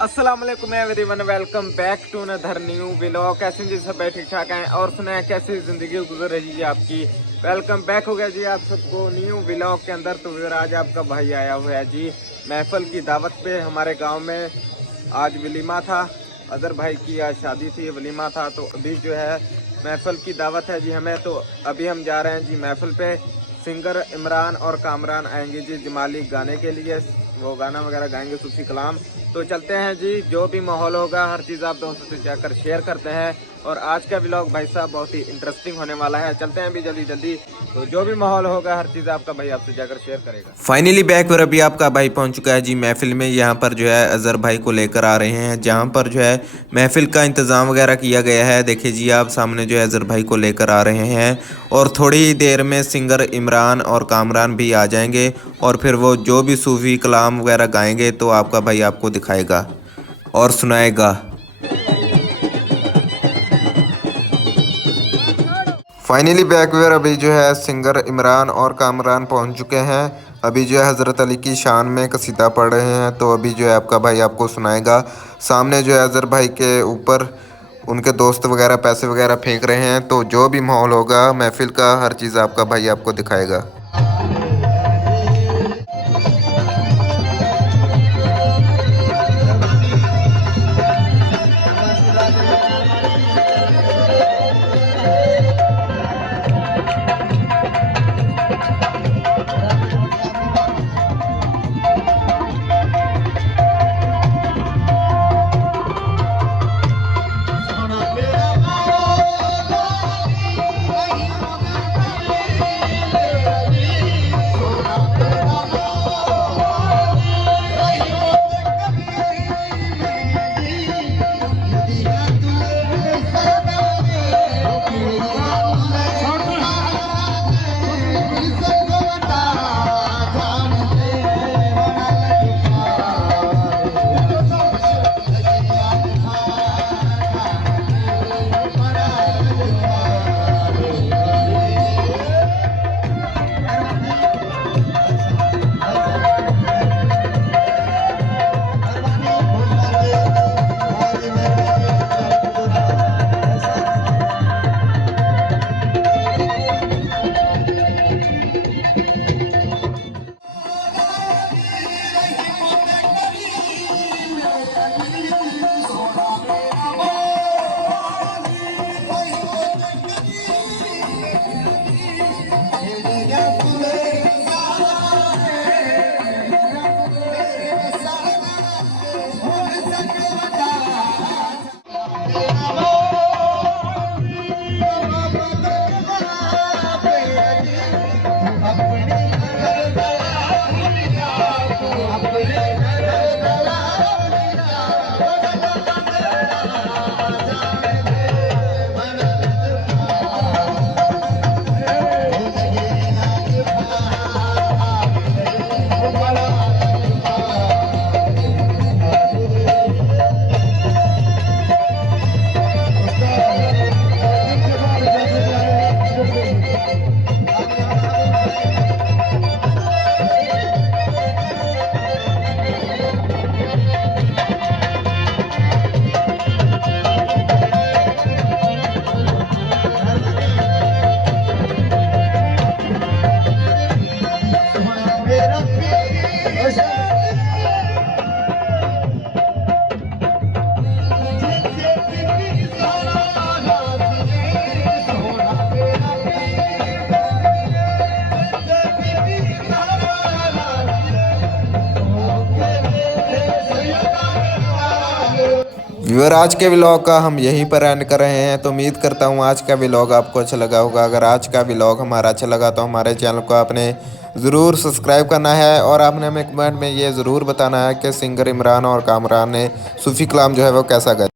अस्सलाम वालेकुम everyone, welcome back to another new vlog. कैसे जी सब ठीक ठाक हैं और सुनाए कैसी ज़िंदगी गुजर रही है आपकी। वेलकम बैक हो गया जी आप सबको न्यू व्लॉग के अंदर। तो फिर आज आपका भाई आया हुआ है जी महफिल की दावत पे हमारे गांव में। आज वलीमा था, अदर भाई की आज शादी थी, वलीमा था। तो अभी जो है महफिल की दावत है जी हमें। तो अभी हम जा रहे हैं जी महफिल पे। सिंगर इमरान और कामरान आएंगे जी जमाली गाने के लिए, वो गाना वगैरह गाएंगे सूफी कलाम। तो चलते हैं जी, जो भी माहौल होगा हर चीज़ आप दोस्तों से जाकर शेयर करते हैं। और आज का व्लॉग भाई साहब बहुत ही इंटरेस्टिंग होने वाला है। चलते हैं अभी जल्दी जल्दी। तो जो भी माहौल होगा हर चीज़ आपका भाई आपसे जाकर शेयर करेगा। फाइनली बैक पर अभी आपका भाई पहुंच चुका है जी महफिल में। यहाँ पर जो है अजहर भाई को लेकर आ रहे हैं, जहाँ पर जो है महफिल का इंतज़ाम वगैरह किया गया है। देखिए जी आप सामने जो है अजहर भाई को लेकर आ रहे हैं और थोड़ी ही देर में सिंगर इमरान और कामरान भी आ जाएंगे और फिर वो जो भी सूफी कलाम वगैरह गाएंगे तो आपका भाई आपको दिखाएगा और सुनाएगा। फाइनली बैक वेयर अभी जो है सिंगर इमरान और कामरान पहुंच चुके हैं। अभी जो है हज़रत अली की शान में कसीदा पढ़ रहे हैं। तो अभी जो है आपका भाई आपको सुनाएगा। सामने जो है अजहर भाई के ऊपर उनके दोस्त वगैरह पैसे वगैरह फेंक रहे हैं। तो जो भी माहौल होगा महफिल का हर चीज़ आपका भाई आपको दिखाएगा। व्यूअर आज के व्लॉग का हम यहीं पर एंड कर रहे हैं। तो उम्मीद करता हूँ आज का व्लॉग आपको अच्छा लगा होगा। अगर आज का व्लॉग हमारा अच्छा लगा तो हमारे चैनल को आपने ज़रूर सब्सक्राइब करना है और आपने हमें कमेंट में ये ज़रूर बताना है कि सिंगर इमरान और कामरान ने सूफी कलाम जो है वो कैसा गाया।